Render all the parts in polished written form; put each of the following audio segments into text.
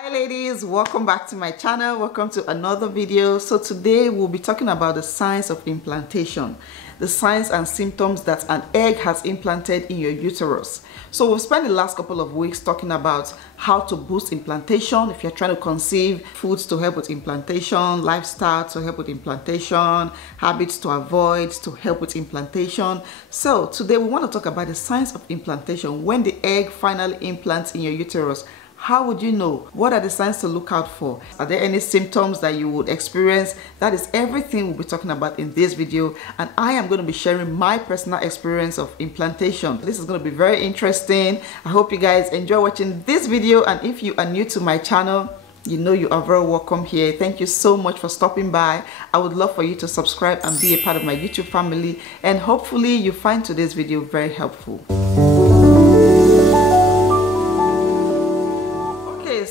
Hi ladies, welcome back to my channel. Welcome to another video. So today we'll be talking about the signs of implantation, the signs and symptoms that an egg has implanted in your uterus. So we've spent the last couple of weeks talking about how to boost implantation if you're trying to conceive, foods to help with implantation, lifestyle to help with implantation, habits to avoid to help with implantation. So today we want to talk about the signs of implantation. When the egg finally implants in your uterus, how would you know? What are the signs to look out for? Are there any symptoms that you would experience? That is everything we'll be talking about in this video, and I am going to be sharing my personal experience of implantation. This is going to be very interesting. I hope you guys enjoy watching this video, and if you are new to my channel, you know you are very welcome here. Thank you so much for stopping by. I would love for you to subscribe and be a part of my YouTube family, and hopefully you find today's video very helpful.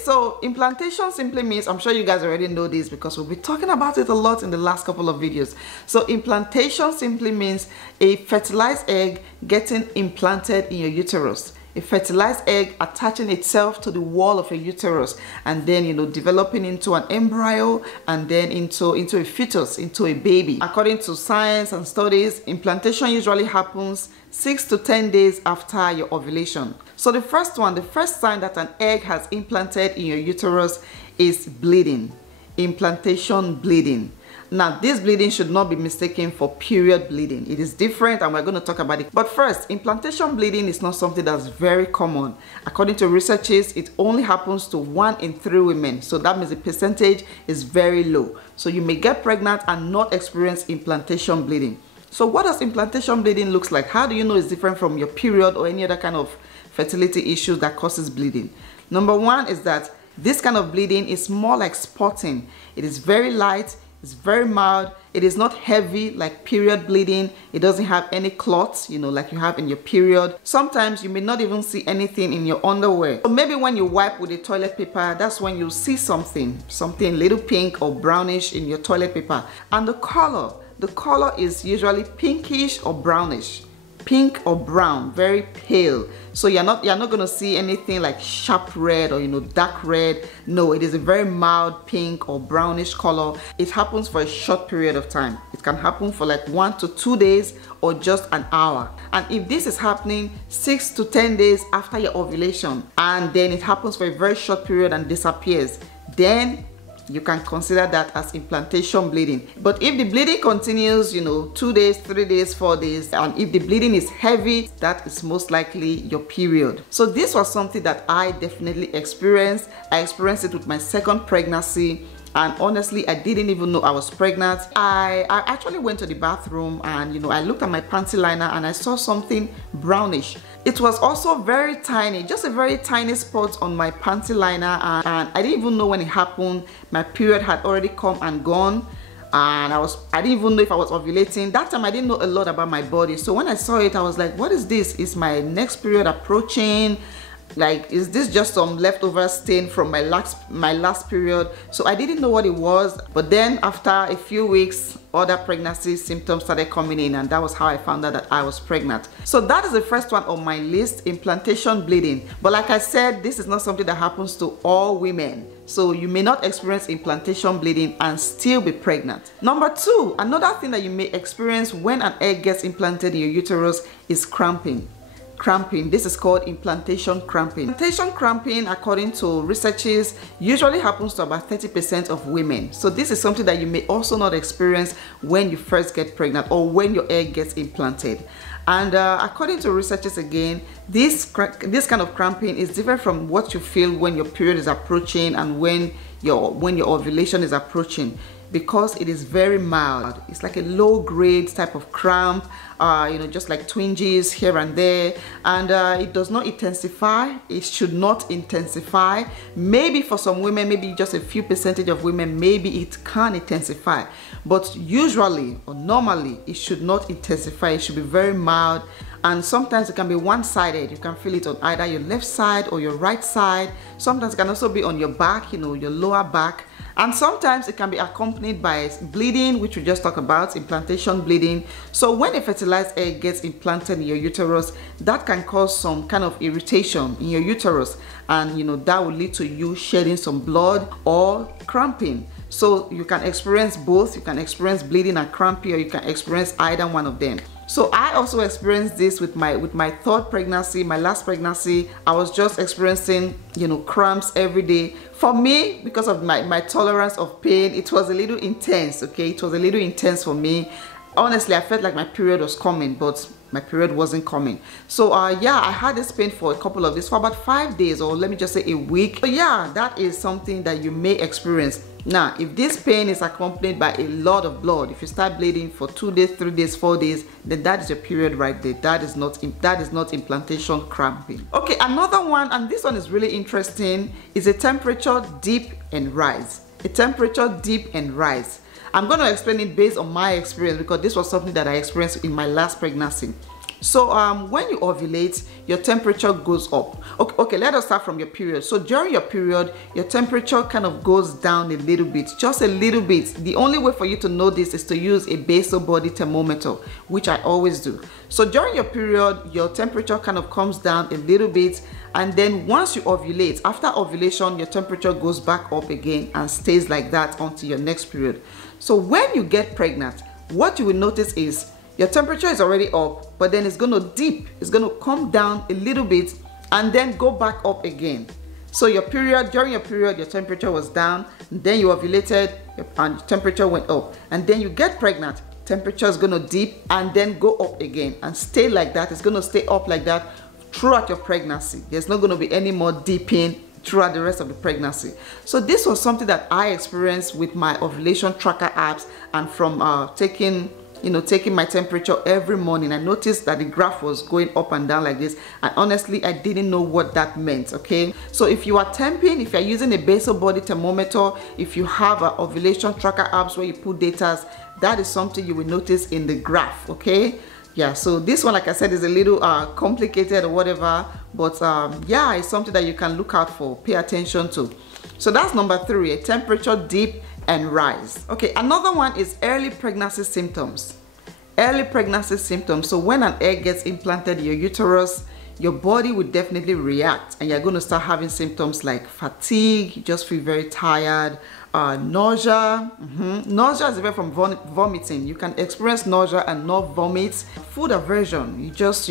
So implantation simply means, I'm sure you guys already know this because we'll be talking about it a lot in the last couple of videos. So implantation simply means a fertilized egg getting implanted in your uterus. A fertilized egg attaching itself to the wall of a uterus and then, developing into an embryo and then into a fetus, into a baby. According to science and studies, implantation usually happens 6 to 10 days after your ovulation. So the first sign that an egg has implanted in your uterus is bleeding. Implantation bleeding. Now, this bleeding should not be mistaken for period bleeding. It is different and we're going to talk about it. But first, implantation bleeding is not something that's very common. According to researchers, it only happens to 1 in 3 women. So that means the percentage is very low. So you may get pregnant and not experience implantation bleeding. So what does implantation bleeding look like? How do you know it's different from your period or any other kind of fertility issues that causes bleeding? Number one is that this kind of bleeding is more like spotting. It is very light. It's very mild. It is not heavy like period bleeding. It doesn't have any clots, like you have in your period. Sometimes you may not even see anything in your underwear. So maybe when you wipe with a toilet paper, that's when you see something little pink or brownish in your toilet paper. And the color is usually pinkish or brownish. Pink or brown, very pale. So you're not going to see anything like sharp red or dark red. No, it is a very mild pink or brownish color. It happens for a short period of time. It can happen for like 1 to 2 days or just an hour. And if this is happening 6 to 10 days after your ovulation, and then it happens for a very short period and disappears, then you can consider that as implantation bleeding. But if the bleeding continues, 2 days, 3 days, 4 days, and if the bleeding is heavy, that is most likely your period. So this was something that I definitely experienced. I experienced it with my second pregnancy. And honestly, I didn't even know I was pregnant. I actually went to the bathroom and, I looked at my panty liner and I saw something brownish. It was also very tiny, just a very tiny spot on my panty liner, and I didn't even know when it happened. My period had already come and gone, and I didn't even know if I was ovulating. That time I didn't know a lot about my body. So when I saw it, I was like, what is this? Is my next period approaching? Like, is this just some leftover stain from my last period? So I didn't know what it was. But then after a few weeks, other pregnancy symptoms started coming in, and that was how I found out that I was pregnant. So that is the first one on my list, implantation bleeding. But like I said, this is not something that happens to all women. So you may not experience implantation bleeding and still be pregnant. Number 2, another thing that you may experience when an egg gets implanted in your uterus is cramping. Cramping. This is called implantation cramping. Implantation cramping, according to researchers, usually happens to about 30% of women. So this is something that you may also not experience when you first get pregnant or when your egg gets implanted. And according to researchers again, this kind of cramping is different from what you feel when your period is approaching and when your ovulation is approaching, because it is very mild. It's like a low grade type of cramp, just like twinges here and there, and it does not intensify. It should not intensify. Maybe for some women, maybe just a few percentage of women, maybe it can intensify, but usually or normally it should not intensify. It should be very mild, and sometimes it can be one-sided. You can feel it on either your left side or your right side. Sometimes it can also be on your back, you know, your lower back. And sometimes it can be accompanied by bleeding, which we just talked about, implantation bleeding. So when a fertilized egg gets implanted in your uterus, that can cause some kind of irritation in your uterus, and you know, that will lead to you shedding some blood or cramping. So you can experience both. You can experience bleeding and cramping, or you can experience either one of them. So I also experienced this with my third pregnancy, my last pregnancy. I was just experiencing, you know, cramps every day. For me, because of my tolerance of pain, it was a little intense, okay? It was a little intense for me. Honestly, I felt like my period was coming, but my period wasn't coming. So yeah, I had this pain for a couple of days, for about 5 days, or let me just say a week. But yeah, that is something that you may experience. Now, if this pain is accompanied by a lot of blood, if you start bleeding for 2 days, 3 days, 4 days, then that is your period right there. That is not implantation cramping. Okay, another one, and this one is really interesting, is a temperature dip and rise. A temperature dip and rise. I'm going to explain it based on my experience, because this was something that I experienced in my last pregnancy. So when you ovulate, your temperature goes up. Okay, let us start from your period. So during your period, your temperature kind of goes down a little bit, just a little bit. The only way for you to know this is to use a basal body thermometer, which I always do. So during your period, your temperature kind of comes down a little bit, and then once you ovulate, after ovulation, your temperature goes back up again and stays like that until your next period. So when you get pregnant, what you will notice is your temperature is already up, but then it's going to dip. It's going to come down a little bit and then go back up again. So your period, during your period, your temperature was down, then you ovulated and your temperature went up. And then you get pregnant, temperature is going to dip and then go up again and stay like that. It's going to stay up like that throughout your pregnancy. There's not going to be any more dipping throughout the rest of the pregnancy. So this was something that I experienced with my ovulation tracker apps, and from taking my temperature every morning. I noticed that the graph was going up and down like this, and honestly, I didn't know what that meant, okay? So if you are temping, if you're using a basal body thermometer, if you have an ovulation tracker apps where you put data, that is something you will notice in the graph, okay? Yeah, so this one, like I said, is a little complicated or whatever, but yeah, it's something that you can look out for, pay attention to. So that's number 3, a temperature dip and rise. Okay, another one is early pregnancy symptoms. Early pregnancy symptoms. So when an egg gets implanted in your uterus, your body will definitely react, and you're going to start having symptoms like fatigue. You just feel very tired, nausea. Nausea is different from vomiting. You can experience nausea and not vomit. Food aversion. You just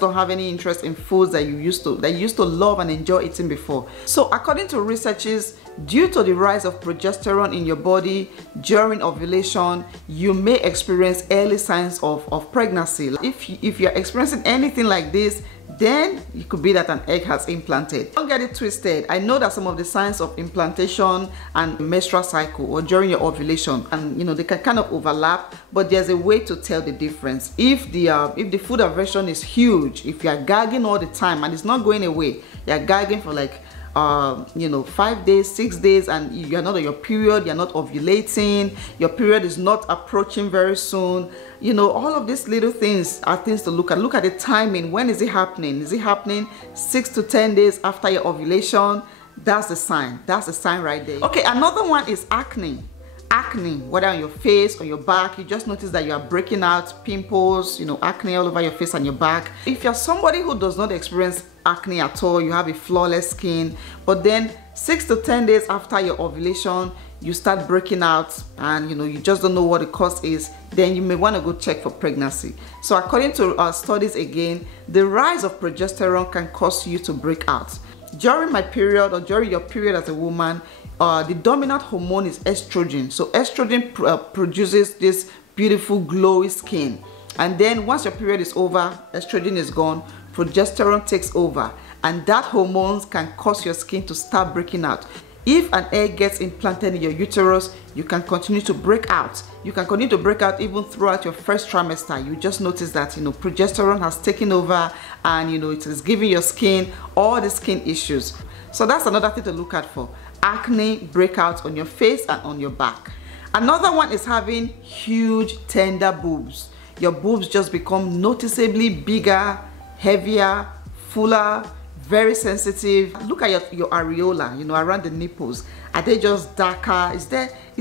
don't have any interest in foods that you used to love and enjoy eating before. So according to researchers, due to the rise of progesterone in your body during ovulation, you may experience early signs of pregnancy. If you're experiencing anything like this, then it could be that an egg has implanted. Don't get it twisted. I know that some of the signs of implantation and menstrual cycle or during your ovulation, and they can kind of overlap, but there's a way to tell the difference. If the food aversion is huge, if you're gagging all the time and it's not going away, you're gagging for like 5 days, 6 days, and you're not on your period, you're not ovulating, your period is not approaching very soon, all of these little things are things to look at. Look at the timing. When is it happening? Is it happening 6 to 10 days after your ovulation? That's the sign. That's the sign right there. Okay, another one is acne. Acne, whether on your face or your back, you just notice that you are breaking out pimples, acne all over your face and your back. If you're somebody who does not experience acne at all, you have a flawless skin, but then 6 to 10 days after your ovulation, you start breaking out and you just don't know what the cause is, then you may want to go check for pregnancy. So according to studies again, the rise of progesterone can cause you to break out. During my period, or during your period as a woman, the dominant hormone is estrogen. So estrogen produces this beautiful glowy skin, and then once your period is over, estrogen is gone, progesterone takes over, and that hormones can cause your skin to start breaking out. If an egg gets implanted in your uterus, you can continue to break out. You can continue to break out even throughout your first trimester. You just notice that progesterone has taken over, and it is giving your skin all the skin issues. So that's another thing to look out for. Acne breakouts on your face and on your back. Another one is having huge tender boobs. your boobs just become noticeably bigger, heavier, fuller, very sensitive. Look at your areola, you know, around the nipples. Are they just darker? Is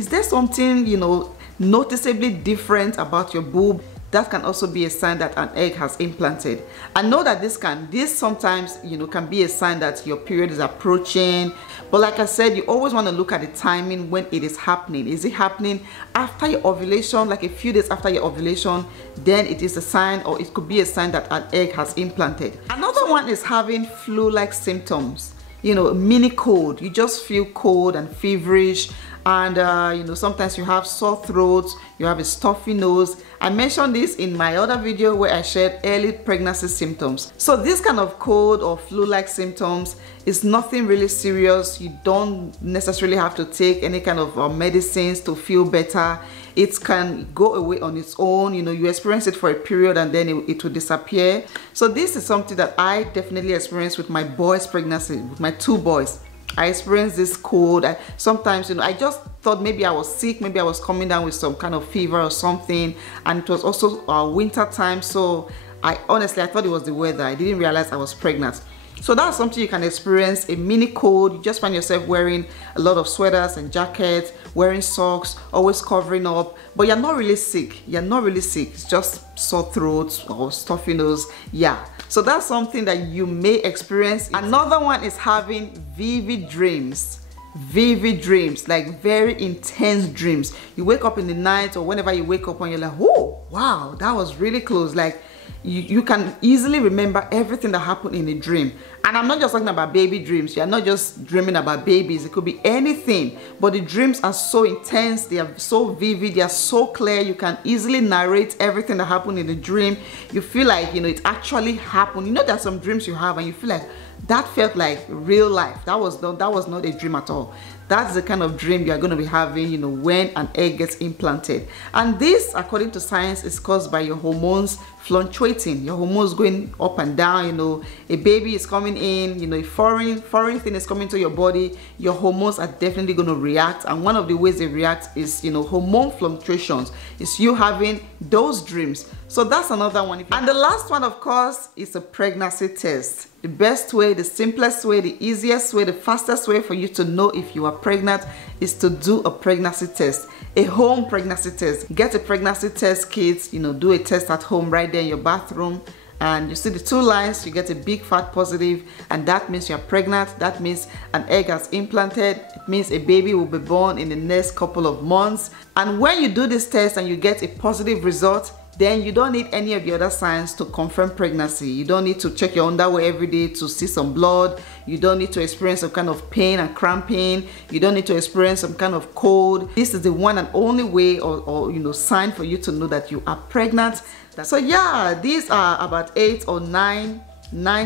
there something, you know, noticeably different about your boob? That can also be a sign that an egg has implanted. I know that this sometimes, you know, can be a sign that your period is approaching. But like I said, you always want to look at the timing when it is happening. Is it happening after your ovulation, like a few days after your ovulation? Then it is a sign, or it could be a sign that an egg has implanted. Another one is having flu-like symptoms. You know, mini cold. You just feel cold and feverish. And you know, sometimes you have sore throats, you have a stuffy nose. I mentioned this in my other video where I shared early pregnancy symptoms. So this kind of cold or flu-like symptoms is nothing really serious. You don't necessarily have to take any kind of medicines to feel better. It can go away on its own. You know, you experience it for a period and then it will disappear. So this is something that I definitely experienced with my boys' pregnancy, with my 2 boys. I experienced this cold. Sometimes, you know, I just thought maybe I was sick, maybe I was coming down with some kind of fever or something, and it was also winter time, so I thought it was the weather. I didn't realize I was pregnant. So that's something you can experience, a mini cold. You just find yourself wearing a lot of sweaters and jackets, wearing socks, always covering up, but you're not really sick. You're not really sick. It's just sore throat or stuffy nose. Yeah. So that's something that you may experience. Another one is having vivid dreams. Vivid dreams, like very intense dreams. You wake up in the night or whenever you wake up and you're like, oh, wow, that was really close. Like you can easily remember everything that happened in a dream. And I'm not just talking about baby dreams. You're not just dreaming about babies. It could be anything. But the dreams are so intense. They are so vivid. They are so clear. You can easily narrate everything that happened in the dream. You feel like, you know, it actually happened. You know, there's some dreams you have and you feel like that felt like real life. That was not a dream at all. That's the kind of dream you're going to be having, you know, when an egg gets implanted. And this, according to science, is caused by your hormones fluctuating, your hormones going up and down. You know, a baby is coming in, you know, a foreign thing is coming to your body, your hormones are definitely going to react. And one of the ways they react is, you know, hormone fluctuations. It's you having those dreams. So that's another one. And the last one, of course, is a pregnancy test. The best way, the simplest way, the easiest way, the fastest way for you to know if you are pregnant is to do a pregnancy test, a home pregnancy test. Get a pregnancy test kit, you know, do a test at home right there in your bathroom. And you see the 2 lines, you get a big fat positive, and that means you're pregnant. That means an egg has implanted. It means a baby will be born in the next couple of months. And when you do this test and you get a positive result, then you don't need any of the other signs to confirm pregnancy. You don't need to check your underwear every day to see some blood. You don't need to experience some kind of pain and cramping. You don't need to experience some kind of cold. This is the one and only way or you know, sign for you to know that you are pregnant. So yeah, these are about 8 or 9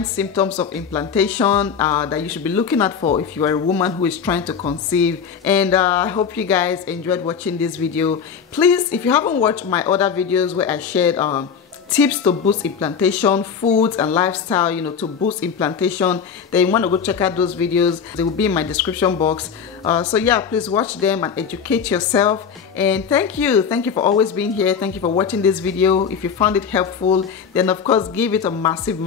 symptoms of implantation that you should be looking out for if you are a woman who is trying to conceive. And I hope you guys enjoyed watching this video. Please, if you haven't watched my other videos where I shared tips to boost implantation, foods and lifestyle, you know, to boost implantation, then you want to go check out those videos. They will be in my description box. So yeah, please watch them and educate yourself. And thank you for always being here. Thank you for watching this video. If you found it helpful, then of course give it a massive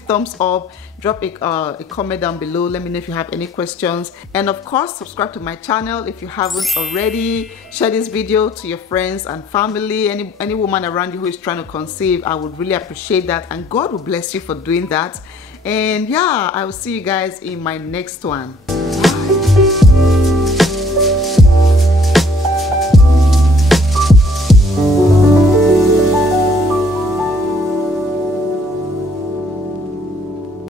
thumbs up. Drop a comment down below. Let me know if you have any questions, and of course subscribe to my channel if you haven't already. Share this video to your friends and family, any woman around you who is trying to conceive. I would really appreciate that, and God will bless you for doing that. And yeah, I will see you guys in my next one.